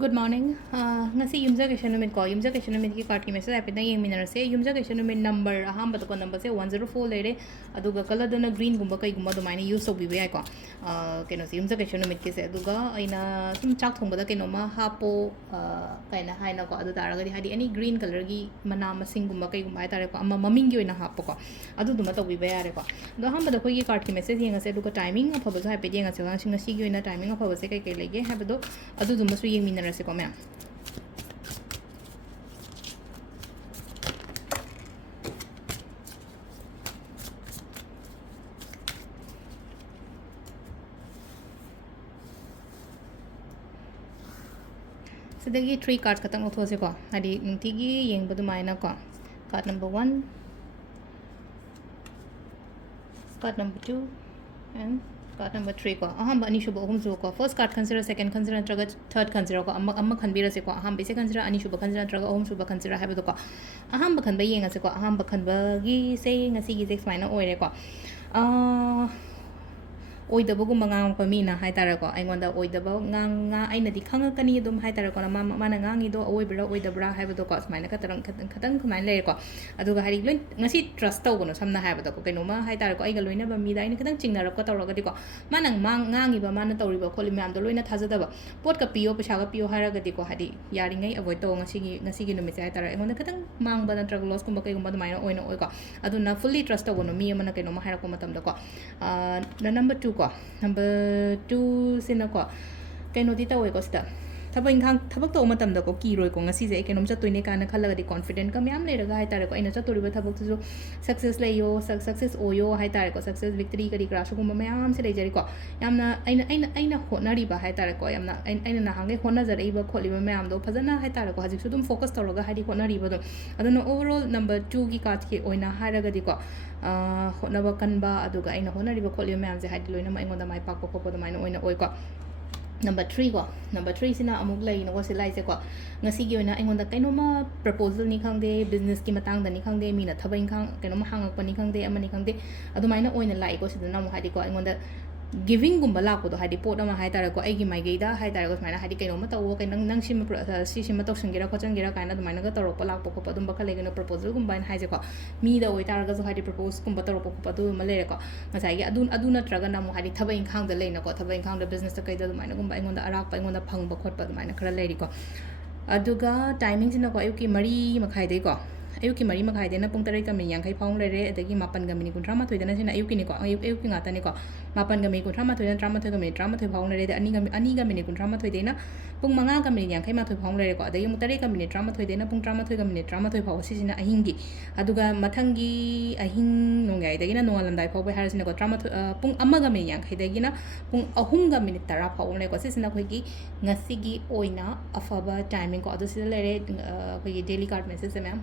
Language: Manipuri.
Good morning. Ngasi user question number ko user question number ki card ki message app na yeng minner se user question number number aham bat ko number se 104 lere aduga color dona green gumba kai gumba do mine use so bi ai ko keno se user question number ki se aduga aina sum chak thong bada keno ma hapo kaina haina ko adu taraga di hadi any green color gi mana masing gumba kai gumba ai tare ko amma maming gi oina hapo ko adu duma to bi are ko do aham bada ko gi card ki message yeng se aduga timing of ba ha pe yeng se wang singa si gi oina timing of ba se kai kai lege ha bado adu duma su yeng minner se ko ma'am. So the 3 cards katang uthose ko hadi nungtigi yeng badu maina ko card number 1, card number 2 and card number 3 ko aham ani shuba hum zo ko first card consider second consider traga third consider ko amma khanbira se ko aham be se consider ani shuba consider traga hum shuba consider ha ko aham ba khan ba yeng ase ko aham ba khan ba gi se ngasi gi 6 maina oire ko oidabagumba ngangpa mina haitare ko aingonda oidaba nga aina di khanga kani dum haitare ko ma mana ngangi do oibra oidabra haibado ko smaina katarang khatang khamai le ko aduga hari loin ngasi trust taw gono samna haibado ko kainoma haitare ko aiga loina ba mi da ina kadang chingna rap ko tawraga di ko manang ngangi ba mana tawri ba kholi myam do loina thajadaba pot ka piyo pesa ga piyo haraga di ko hadi yaringai avoid to ngasi gi numit haitare aingonda kadang mang ba na drug loss kumba kai gumba maina oina oi ko aduna fully trust taw gono mi amana kainoma haira ko matam da ko the number 2 ko number 2 sina ko kaino di tawe ko sta thabak to matam da ko ki roi ko ngasi je kenom cha toine kana khalaga di confident ka myam le raga hai tare ko ina cha tori ba thabak tu success le yo success o yo hai tare ko success victory kari crash ko myam se le jari ko yamna aina honari ba hai tare ko yamna aina na hange hona jari ba kholi ba myam do phajana hai tare ko hajik su dum focus tawraga hai di honari ba do aduna overall number 2 ki card ki oina haraga di ko honaba kanba aduga aina honari ba kholi myam je hai di loina ma ingoda mai pak ko ko mai oina oi ko number 3 ko number 3 sina amuk lai no ko silai se ko ngasi gi oina aingonda kainoma proposal ni khangde business ki matang da ni khangde mina thabai khang kainoma hangak pani khangde amani khangde adumaina oina lai ko sidana mu hadi ko aingonda giving gumba la ko do hadi pot ama hai tare ko ai gi mai ge da hai tare ko smaina hadi kainoma tawo kai nang sim to sangira ko changira kaina adumaina ga taro pa lak ko pa dum ba khale gena proposal gumba in hai je ko mi da oi tar ga zo hadi propose gumba taro ko pa du ma le ko ngasai gi adu na traga na mu hadi thabai khang da leina ko thabai khang da business ta kai da adumaina gumba aingonda arak pa aingonda phangba khot pa adumaina khara le ri ko aduga timing sina ko ayuki mari makhai dei ko ayuki mari makhai dena pung tarai ka min yang khai phang le re adagi mapan ga mini kuntra ma thoi dena sina ayuki ni ko ayuki ngata ni ko mapan ga mini kuntra ma thoi dena trama thoi ga mini trama thoi phang le re ani ga mini kuntra ma thoi dena pung manga ga mini yang khai ma thoi phang le re ko adagi mu tarai ka mini trama thoi dena pung trama thoi ga mini trama thoi phang si sina ahingi aduga mathangi ahing nongai dagi na nongal landai phang ba har sina ko trama pung amma ga mini yang khai dagi na pung ahum ga mini tara phang le ko si sina khoi gi ngasi gi oina afaba timing ko adu sila le re khoi gi daily card message se ma'am